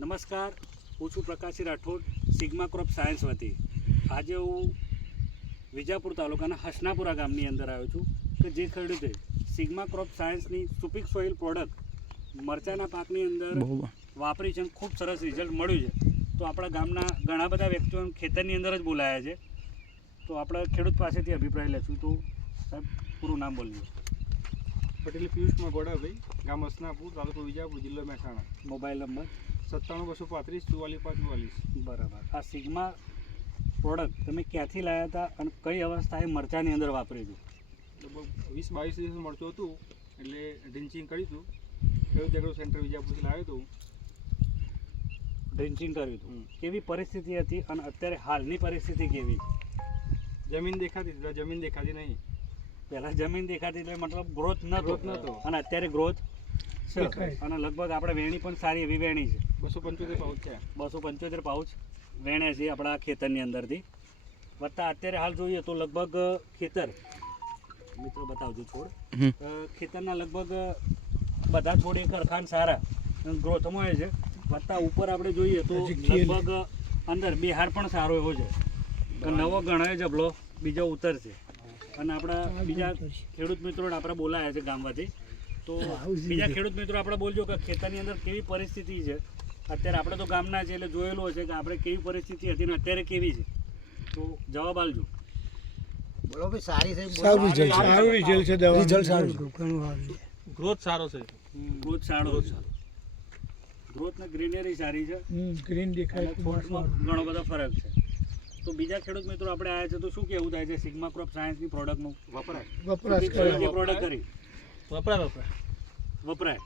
નમસ્કાર, હું છું પ્રકાશી રાઠોડ, સિગ્મા ક્રોપ સાયન્સ વતી. આજે હું વિજાપુર તાલુકાના હસનાપુરા ગામની અંદર આવ્યો છું કે જે ખેડૂતે સિગ્મા ક્રોપ સાયન્સની સુપિક સોઇલ પ્રોડક્ટ મરચાના પાકની અંદર વાપરી છે અને ખૂબ સરસ રિઝલ્ટ મળ્યું છે. તો આપણા ગામના ઘણા બધા વ્યક્તિઓ ખેતરની અંદર જ બોલાયા છે. તો આપણે ખેડૂત પાસેથી અભિપ્રાય લઈશું. તો સાહેબ પૂરું નામ બોલજો. પટેલ પિયુષ મગોડાભાઈ, ગામ હસનાપુર, તાલુકો વિજાપુર, જિલ્લો મહેસાણા. મોબાઈલ નંબર 97 235 44 બરાબર. આ સિગ્મા પ્રોડક્ટ તમે ક્યાંથી લાવ્યા હતા અને કઈ અવસ્થાએ મરચાની અંદર વાપરી હતું? લગભગ 20-22 દિવસ મળતું હતું, એટલે ડ્રિંચિંગ કર્યું હતું. ખેડૂત એગ્રો સેન્ટર વિજાપુરથી લાવ્યો હતો. ડ્રિંચિંગ કર્યું હતું. કેવી પરિસ્થિતિ હતી અને અત્યારે હાલની પરિસ્થિતિ કેવી? જમીન દેખાતી હતી, જમીન દેખાતી નહીં. પહેલાં જમીન દેખાતી એટલે મતલબ ગ્રોથ નહોતો અને અત્યારે ગ્રોથ છે. અને લગભગ આપણે વેણી પણ સારી એવી વેણી છે. 275 પાઉચ છે. 275 પાઉચ વેણ્યા છે આપણા ખેતરની અંદરથી. વત્તા અત્યારે હાલ જોઈએ તો લગભગ ખેતર મિત્રો બતાવજો છોડ, ખેતરના લગભગ બધા છોડ એક સરખાન સારા ગ્રોથમાં હોય છે. વત્તા ઉપર આપણે જોઈએ તો લગભગ અંદર બિહાર પણ સારો એવો છે. તો નવો ગણાય જબલો બીજો ઉતરશે. અને આપણા બીજા ખેડૂત મિત્રો આપણે બોલાયા છે ગામમાંથી. તો બીજા ખેડૂત મિત્રો આપણે બોલજો કે ખેતરની અંદર કેવી પરિસ્થિતિ છે અત્યારે. આપણે તો ગામના છે એટલે જોયેલું હશે કે આપણે કેવી પરિસ્થિતિ હતી ને અત્યારે કેવી છે. તો જવાબ આપજો. બોલો ભાઈ, સારી છે. સારું રિઝલ્ટ છે. રિઝલ્ટ સારું છે. ગ્રોથ સારો છે. ગ્રોથ સારો છે. ગ્રોથ ને ગ્રીનરી સારી છે. ગ્રીન દેખાય, છોડમાં ઘણો બધો ફરક છે. તો બીજા ખેડૂત મિત્રો આપણે આવ્યા છે તો શું કહેવું થાય છે સિગ્મા ક્રોપ સાયન્સની પ્રોડક્ટનું? વપરાશ કરે. પ્રોડક્ટ કરી વપરાય વપરાય